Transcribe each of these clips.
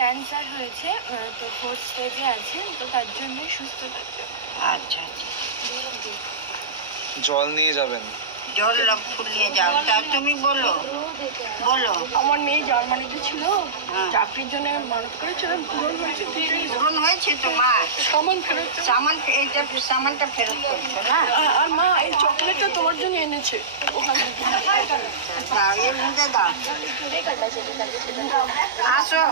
Cancer হয়েছে, তো 4th স্টেজে আছে, তো তার জন্য সুস্থতার জন্য। আচ্ছা আচ্ছা, জল নিয়ে যাবেন, জল ফুল নিয়ে যাও। তা তুমি বলো বলো। আমার মেয়ে জার্মানিতে ছিল, চাকরির জন্য মানত করেছিলাম, পূরণ হয়েছে। পূরণ হয়েছে তোমার? সামান ফেরত। এইটা সামানটা ফেরত করছো না? আর মা এই চকলেটটা তোমার জন্য এনেছে ওখান থেকে। দাও, এর মধ্যে দাও। আসো।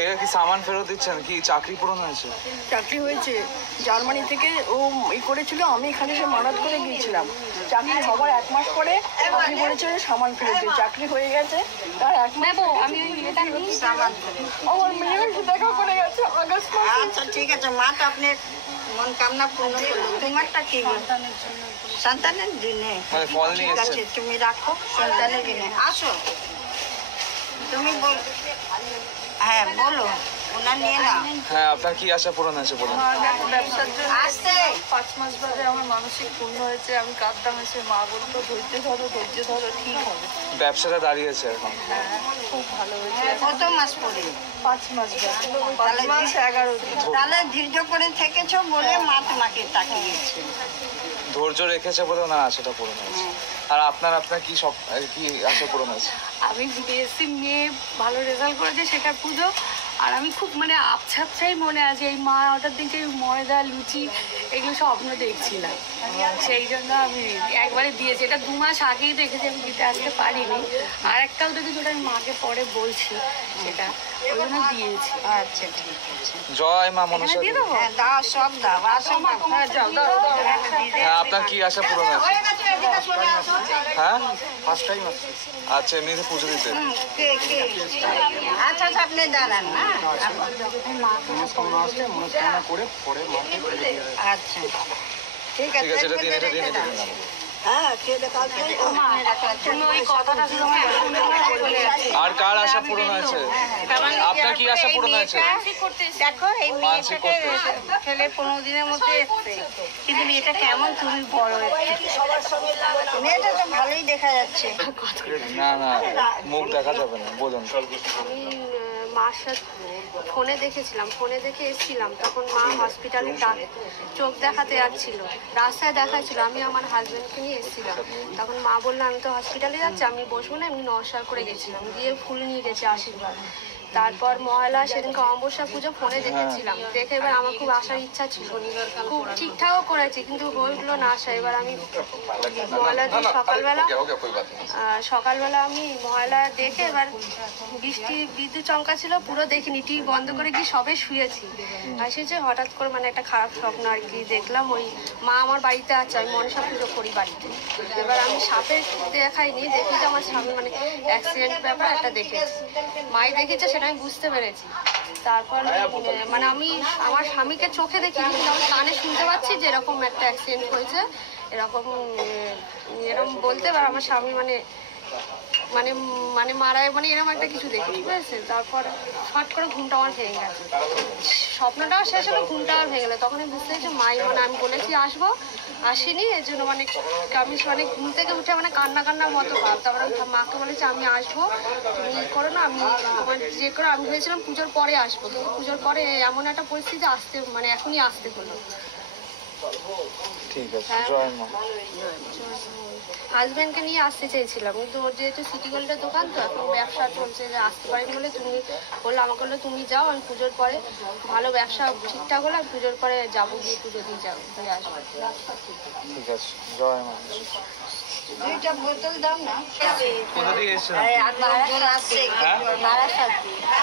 এটা কি সামান ফেরত দিচ্ছেন? কি চাকরি পূরণ হয়েছে? চাকরি হয়েছে, জার্মানি থেকে ও করেছিল, আমি এখানে সে মানত করে গিয়েছিলাম। চাকরি হবার 1 মাস পরে আপনি বলেছেন সামান ফেরত দিয়ে, চাকরি হয়ে গেছে। তার 1 মাস আমি সামান আমার মেয়ের দেখা করে গেছে আগস্ট মাসে। আচ্ছা ঠিক আছে, মা তো আপনার মন কামনা পূর্ণ করলো। তোমারটা কি? সন্তানের জন্য। ফল নিয়ে ঠিক আছে, তুমি রাখো সন্তানের জন্য। আসো, তুমি বল। হ্যাঁ বলো, ওনার নিয়ে নাও। হ্যাঁ, আপনার কি আশা পূরণ হয়েছে বলুন? ব্যবসার জন্য আসতে 5 মাস বাদে আমার মানসিক পূর্ণ হয়েছে। আমি কাঁদতাম, এসে মা বলতো ধৈর্য ধরো, ঠিক হবে। ব্যবসাটা দাঁড়িয়েছে এখন? হ্যাঁ, খুব ভালো হয়েছে। কত মাস পরে? 5 মাস বাদে, 5 মাস 11 দিন। তাহলে ধৈর্য করে থেকেছো বলে মা তোমাকে তাকিয়েছে। ধৈর্য রেখেছে বলে না আশাটা পূরণ হয়েছে। আর আপনার কি সব কি আশা পূরণ হয়েছে? আমি বিএসসি নিয়ে ভালো রেজাল্ট করেছে, সেটা পুজো। আর আমি খুব মানে আবছাই মনে আছে, এই মা অর্ডার দিনকে ময়দা লুচি এগুলো স্বপ্ন দেখছিলাম, সেই জন্য আমি একবারে দিয়েছি। এটা 2 মাস আগেই দেখেছি, আমি দিতে আসতে পারিনি। আর একটাও দেখেছি, ওটা আমি মাকে পরে বলছি, সেটা ওই জন্য দিয়েছি। আচ্ছা ঠিক আছে, জয় মা মনসা। দিয়ে দেবো? হ্যাঁ দাও, সব দাও। আসো মা। হ্যাঁ, যাও দাও। হ্যাঁ, আপনার কি আশা পূরণ হয়েছে? হ্যাঁ, আচ্ছা, এমনিতে পুজো দিতে। আচ্ছা আচ্ছা, আপনি দাঁড়ান না। আচ্ছা ঠিক আছে, ঠিক আছে, এটা দিন, এটা দিন, এটা দিন। হ্যাঁ খেয়ে দেখা। তুমি ওই কথাটা শুধু আমার শুনে চলে আসছে। আর কার আশা পূরণ হয়েছে? আপনার কি আশা পূরণ হয়েছে? দেখো, এই মানসিক মেয়েটাকে করতে। ছেলে 15 দিনের মধ্যে এসছে, কিন্তু মেয়েটা কেমন তুমি বড় মেয়েটা তো ভালোই দেখা যাচ্ছে। না না, মুখ দেখা যাবে না, বলুন। আমি মার সাথে ফোনে দেখেছিলাম, ফোনে দেখে এসেছিলাম, তখন মা হসপিটালে চোখ দেখাতে যাচ্ছিল, রাস্তায় দেখাচ্ছিল, আমি আমার হাজব্যান্ডকে নিয়ে এসেছিলাম। তখন মা বললো আমি তো হসপিটালে যাচ্ছি, আমি বসবো না, এমনি নমস্কার করে গেছিলাম, দিয়ে ফুল নিয়ে গেছে আশীর্বাদ। তারপর মহালয়া সেদিনকে অমাবস্যা পুজো ফোনে দেখেছিলাম, দেখে এবার আমার খুব আসার ইচ্ছা ছিল, খুব ঠিকঠাকও করেছি, কিন্তু হইলো না আসা। এবার আমি মহালয়া দিন সকালবেলা আমি মহালয়া দেখে এবার বিদ্যুৎ চমকা ছিল, পুরো দেখিনি, টিভি বন্ধ করে গিয়ে সবে শুয়েছি। এসেছে হঠাৎ করে মানে একটা খারাপ স্বপ্ন আর কি দেখলাম, ওই মা আমার বাড়িতে আছে, আমি মনসা পুজো করি বাড়িতে। এবার আমি সাপে দেখাইনি, দেখি যে আমার সামনে মানে অ্যাক্সিডেন্ট ব্যাপার একটা দেখেছি, মাই দেখেছে, সেটা আমি বুঝতে পেরেছি। তারপর মানে আমি আমার স্বামীকে চোখে দেখি, কিন্তু আমি কানে শুনতে পাচ্ছি যে এরকম একটা অ্যাক্সিডেন্ট হয়েছে, এরকম বলতে। এবার আমার স্বামী মানে মানে মানে মারায় মানে এরকম একটা কিছু দেখি, ঠিক আছে। তারপর ফট করে ঘুমটা আমার ভেঙে গেছে, স্বপ্নটাও শেষ হলো, ঘুমটাও ভেঙে গেলো। তখন আমি বুঝতে পেরেছি মাই মানে আমি বলেছি আসবো, আসিনি, এর জন্য মানে আমি মানে ঘুম থেকে উঠে মানে কান্নার মতো ভাব। তারপর আমি মাকে বলেছি আমি আসবো, তুমি করো না, আমি তোমার যে করো। আমি ভেবেছিলাম পুজোর পরে আসবো, কিন্তু পুজোর পরে এমন একটা পরিস্থিতি আসতে মানে এখনই আসতে হলো। ঠিক আছে, জয় মা। হাজব্যান্ডকে নিয়ে আসতে চেয়েছিলাম, কিন্তু ওর যেহেতু সিটি গোল্ডের দোকান, তো এখন ব্যবসা চলছে, যে আসতে পারিনি বলে তুমি বললো, আমাকে বললো তুমি যাও, আমি পুজোর পরে ভালো ব্যবসা ঠিকঠাক হলে আমি পুজোর পরে যাবো, গিয়ে পুজো দিয়ে যাবো, দিয়ে আসবো। ঠিক আছে, জয় মা। 2টা বোতল দাও না। কোথা থেকে এসেছেন? হ্যাঁ,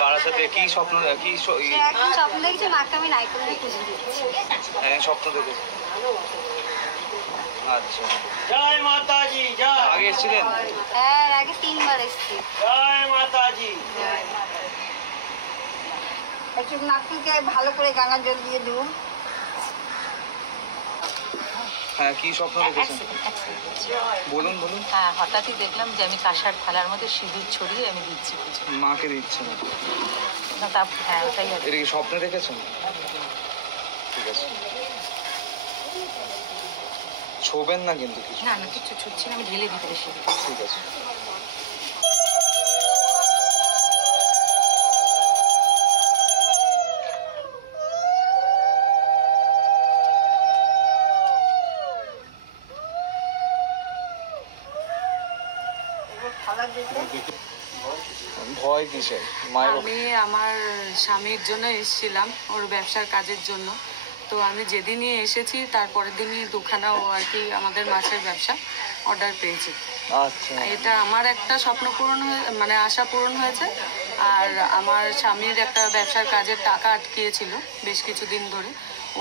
বারাসাতে। কি স্বপ্ন, কি স্বপ্ন দেখছি মাকে আমি নাই করে পুজো দিচ্ছি। স্বপ্ন দেখে? আচ্ছা, জয় মাতাজি জয়। আগে এসেছিলেন? হ্যাঁ, আগে 3 বার এসেছি। জয় মাতাজি। একটু নাকুকে ভালো করে গঙ্গা জল দিয়ে দেবো। হ্যাঁ, কি স্বপ্ন দেখেছেন? বলুন বলুন। হ্যাঁ, হঠাৎই দেখলাম যে আমি কাঁসার থালার মধ্যে সিঁদুর ছড়িয়ে আমি দিচ্ছি পুজো। মাকে দিচ্ছেন? হ্যাঁ, ওটাই আর কি। এটা কি স্বপ্নে দেখেছেন? ঠিক আছে, ছোবেন না কিন্তু কিছু। না না, কিছু ছুটছি না, আমি ঢেলে দিতে বেশি। ঠিক আছে। ভয় কিসের মায়ের? আমি আমার স্বামীর জন্য এসেছিলাম ওর ব্যবসার কাজের জন্য। তো আমি যেদিনই এসেছি তারপরের দিনই দুখানা ও আর কি আমাদের মাছের ব্যবসা অর্ডার পেয়েছি। আচ্ছা এটা আমার একটা স্বপ্ন পূরণ হয়ে মানে আশা পূরণ হয়েছে। আর আমার স্বামীর একটা ব্যবসার কাজের টাকা আটকিয়েছিল বেশ কিছুদিন ধরে।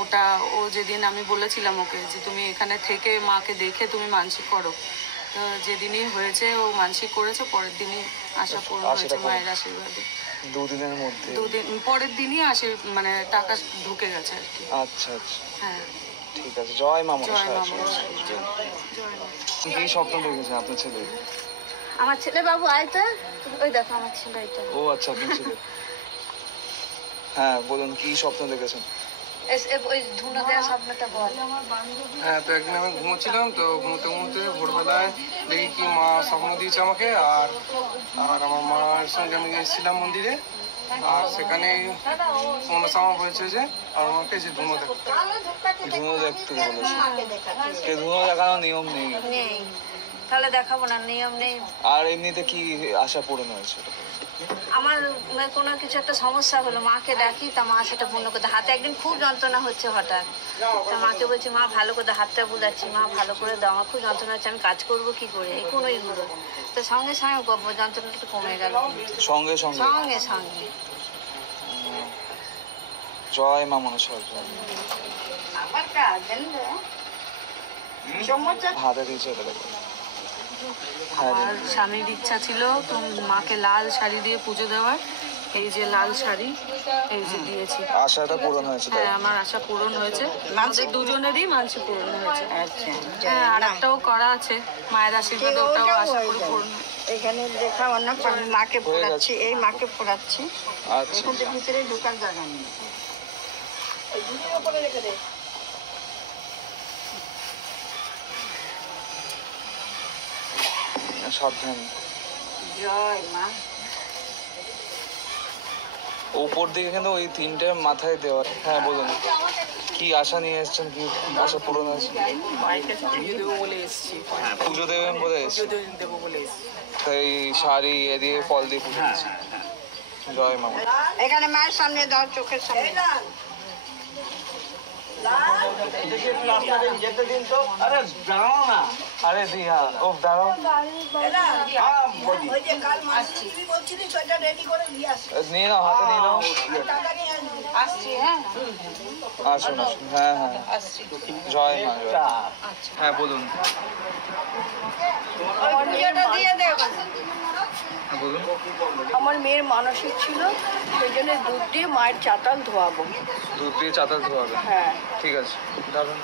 ওটা ও যেদিন আমি বলেছিলাম ওকে যে তুমি এখানে থেকে মাকে দেখে তুমি মানসিক করো, তো যেদিনই হয়েছে ও মানসিক করেছে পরের দিনই আশা পূরণ হয়েছে মায়ের আশীর্বাদে। দুদিনের মধ্যে? দুদিন পরের দিনই মানে টাকা ঢুকে গেছে আর কি। আচ্ছা আচ্ছা হ্যাঁ, ঠিক আছে। জয় মা জয় মনসা। মা মনসা, জয় মা। কি স্বপ্ন দেখেছেন আপনার ছেলে? আমার ছেলে বাবু আয়তা, ওই দেখো আমার ছেলে এটা। ও আচ্ছা, আপনি ছেলে। হ্যাঁ বলুন, কি স্বপ্ন দেখেছেন? ওই ধুনো দেওয়ার স্বপ্নটা বল। হ্যাঁ, তো একদিন আমি ঘুমোচ্ছিলাম, তো ঘুমোতে ঘুমোতে ভোরবেলায় দেখি কি মা স্বপ্ন দিয়েছে আমাকে। আর আর আমার মার সঙ্গে আমি এসেছিলাম মন্দিরে, আর সেখানে মনসামা বলেছে যে আমাকে যে ধুনো দেখতে। ধুনো দেখতে বলেছে? কে ধুনো দেখানোর নিয়ম নেই? নেই, তাহলে দেখাবো না, নিয়ম নেই। আর এমনিতে কি আশা পূরণ হয়েছে? আমার কোনো কিছু একটা সমস্যা হলো, মাকে ডাকি, তা মা সেটা পূর্ণ করতে। হাতে একদিন খুব যন্ত্রণা হচ্ছে হঠাৎ, তা মাকে বলছি মা ভালো করে হাতটা বুলাচ্ছি, মা ভালো করে দাও, আমার খুব যন্ত্রণা হচ্ছে, আমি কাজ করবো কি করে, এই কোনো এইগুলো। তো সঙ্গে সঙ্গে যন্ত্রণাটা একটু কমে গেল, সঙ্গে সঙ্গে? সঙ্গে সঙ্গে। জয় মা মনসা। হাতে দিয়েছে এটা দেখো। আমার স্বামীর ইচ্ছা ছিল তো মাকে লাল শাড়ি দিয়ে পুজো দেওয়ার। এই যে লাল শাড়ি, এই যে দিয়েছি। আশাটা পূরণ হয়েছে তাই? হ্যাঁ, আমার আশা পূরণ হয়েছে, আমাদের দুজনেরই মানসিক পূরণ হয়েছে। আচ্ছা, হ্যাঁ, আর একটাও করা আছে, মায়ের আশীর্বাদে ওটাও আশা করি পূরণ হয়। এখানে দেখা অন্য আমি মাকে পড়াচ্ছি, এই মাকে পড়াচ্ছি। আচ্ছা এখন তো ভিতরে ঢোকার জায়গা নেই। সাবধান। জয় মা। উপর দিকে কিন্তু ওই তিনটে মাথায় দেওয়া। হ্যাঁ বলুন, কি আশা নিয়ে এসেছেন? কি আশা পূরণ হয়েছে? পুজো দেবেন বলে এসেছি, তাই শাড়ি এ দিয়ে ফল দিয়ে পুজো দিচ্ছি। জয় মা। এখানে মায়ের সামনে দাও, চোখের সামনে। যেতে দিন তো। আরে দাঁড়াও না। আরে দিয়া ও দাঁড়াও, নিয়ে নাও, হাতে নিয়ে নাও। আসুন আসুন, হ্যাঁ হ্যাঁ, জয় মা জয়। হ্যাঁ বলুন। দিয়ে দেব। হ্যাঁ বলুন। আমার মেয়ের মানসিক ছিল, সেই জন্য দুধ দিয়ে মায়ের চাতাল ধোয়াবো। দুধ দিয়ে চাতাল ধোয়াবে? হ্যাঁ। ঠিক আছে, দাঁড়ান।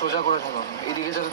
সোজা করে থাকুন, এদিকে যাতে